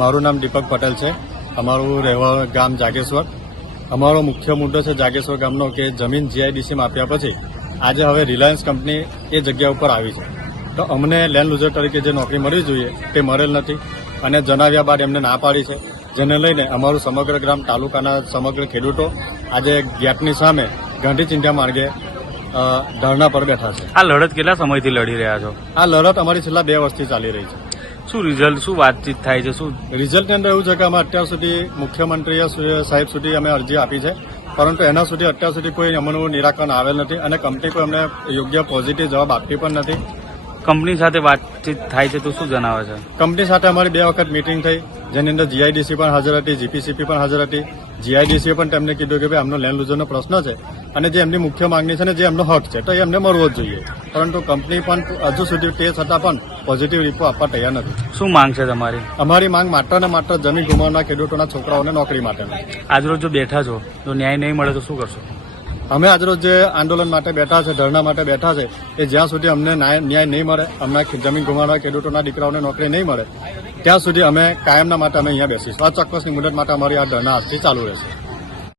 મારું નામ દીપક પટેલ છે. અમારું રહેવા ગામ જાગેશ્વર. અમારો મુખ્ય મુદ્દો છે જાગેશ્વર ગામનો કે જમીન જીઆઈડીસીમાં આપ્યા પછી આજે હવે રિલાયન્સ કંપની એ જગ્યા ઉપર આવી છે. તો અમને લેન્ડ લુઝર તરીકે જે નોકરી મળવી જોઈએ તે મળેલ નથી અને જણાવ્યા બાદ એમને ના પાડી છે, જેને લઈને અમારું સમગ્ર ગ્રામ તાલુકાના સમગ્ર ખેડૂતો આજે ગેટની સામે ગાંધી ચિંધ્યા માર્ગે ધરણા પર બેઠા છે. આ લડત કેટલા સમયથી લડી રહ્યા છો? આ લડત અમારી છેલ્લા 2 વર્ષથી ચાલી રહી છે. શું રિઝલ્ટ, શું વાતચીત થાય છે? શું રિઝલ્ટની અંદર એવું છે કે અમે અત્યાર સુધી મુખ્યમંત્રી સાહેબ સુધી અમે અરજી આપી છે, પરંતુ એના સુધી અત્યાર સુધી કોઈ અમનું નિરાકરણ આવેલ નથી અને કંપની કોઈ અમને યોગ્ય પોઝિટિવ જવાબ આપતી પણ નથી. કંપની સાથે વાતચીત થાય છે તો શું જણાવે છે? કંપની સાથે અમારી 2 વખત મીટિંગ થઈ, જેની અંદર જીઆઈડીસી પણ હાજર હતી, જીપીસીપી પણ હાજર હતી. જીઆઈડીસીએ પણ તેમને કીધું કે ભાઈ આમનો લેન્ડ લુઝરનો પ્રશ્ન છે અને જે એમની મુખ્ય માંગણી છે ને જે એમનો હક છે તો એ એમને મળવો જ જોઈએ, પરંતુ કંપની પણ હજુ સુધી તે છતાં પણ પોઝિટિવ રિપોર્ટ આપવા તૈયાર નથી. શું માંગ છે તમારી? અમારી માંગ માત્ર ને માત્ર જમીન ગુમાવનાર ખેડૂતોના છોકરાઓને નોકરી માટે. આજરોજ જો બેઠા છો તો ન્યાય નહીં મળે તો શું કરશો? અમે આજરોજ જે આંદોલન માટે બેઠા છે, ધરણા માટે બેઠા છે, એ જ્યાં સુધી અમને ન્યાય નહીં મળે, અમના જમીન ગુમાવનાર ખેડૂતોના દીકરાઓને નોકરી નહીં મળે ત્યાં સુધી અમે કાયમના માટે અમે અહીંયા બેસીશું. અચોક્કસની મુદત માટે અમારી આ ધરણા આજથી ચાલુ રહેશે.